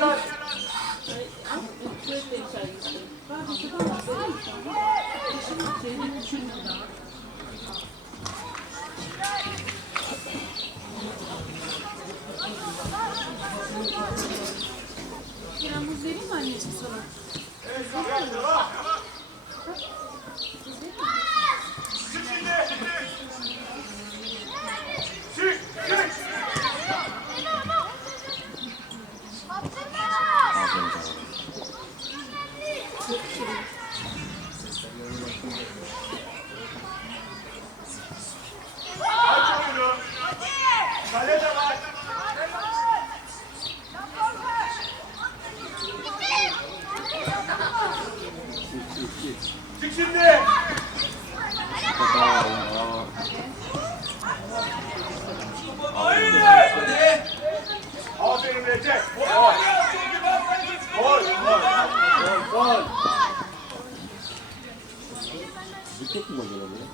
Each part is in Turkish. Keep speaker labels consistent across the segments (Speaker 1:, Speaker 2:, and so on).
Speaker 1: kadar Biraz muz vereyim mi anneciğim sana? Evet, Çık şimdi. Aferin Recep. Gol. Gol. Gol. Gol.
Speaker 2: Müzik yok mu acaba böyle?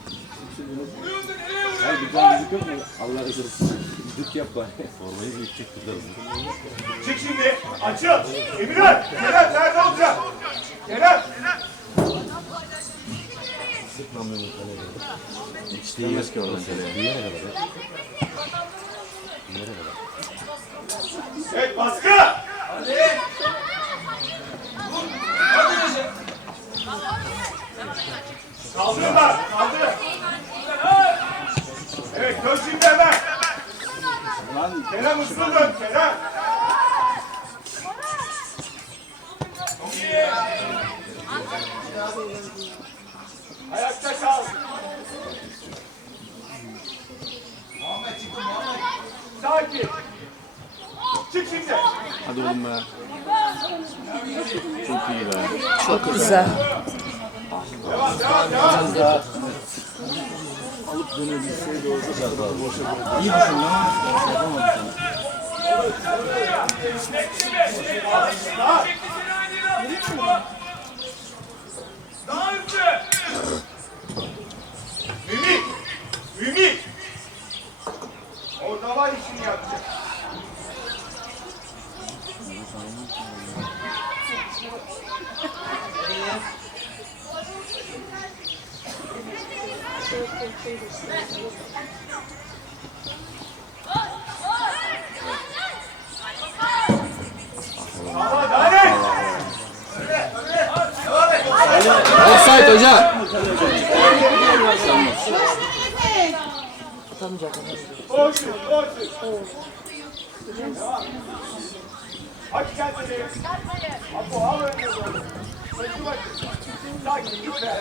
Speaker 2: Hayır bir tane müzik yok mu? Allah razı olsun. Müzik yap bari. Formayı büyütecek kızlar.
Speaker 1: Çık şimdi. Açıl. Emirhan. Kerem nerede olacak? Kerem.
Speaker 2: Yetiştiremez ki oradan kaleye. Bir yere kadar ya. Bir yere kadar.
Speaker 1: Evet baskı. Kaldırın bak. Kaldırın. Evet dön şimdi hemen.
Speaker 2: Lan
Speaker 1: Kerem hızlı dön. Kerem. Ayakta kal. Sakin. Çık şimdi.
Speaker 2: hadi oğlum be. Çok iyi be.
Speaker 3: Çok güzel.
Speaker 1: Devam devam devam.
Speaker 2: Alıp dönebilseydi olsa galiba. Boşa. İyi düşün lan. Yapamadım sana.
Speaker 1: Daha hızlı. Ümit. Ümit. Orada var işini yapacak. Sağla, devam et.
Speaker 2: Offside hoca.
Speaker 1: Koşun, Hadi kendini. Apo al önüne doğru. Saçı bakın. Sakin gitme.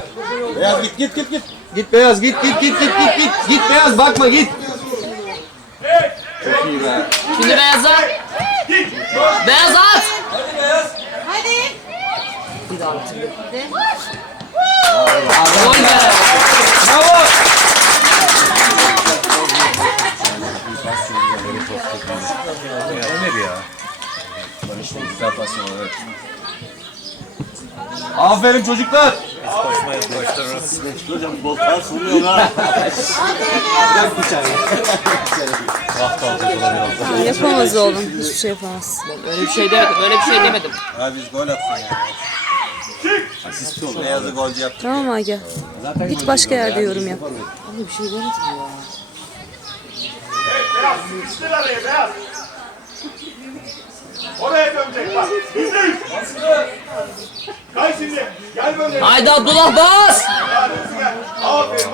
Speaker 2: Beyaz git git git git. Git beyaz git git git git git git. Git beyaz bakma git. Çok iyi be.
Speaker 3: Şimdi beyaza.
Speaker 1: Git.
Speaker 3: Beyaz at.
Speaker 4: Hadi.
Speaker 3: Bir daha atayım.
Speaker 2: Adam. Güzel pas evet. Aferin çocuklar. Hocam ha. Bırak bıçağı.
Speaker 3: Yapamaz oğlum. Hiçbir şey yapamaz. Öyle bir şey demedim. Öyle bir şey demedim.
Speaker 5: Abi biz gol atsın ya.
Speaker 2: Asist oldu.
Speaker 5: Beyazı golcü yaptı.
Speaker 3: Tamam Aga. Git başka yerde yorum yap.
Speaker 1: Evet beyaz. Sıkıştır araya beyaz. Oraya dönecek bak. Yüzde yüz. Kay şimdi. Gel böyle.
Speaker 3: Haydi Abdullah bas.
Speaker 1: Aferin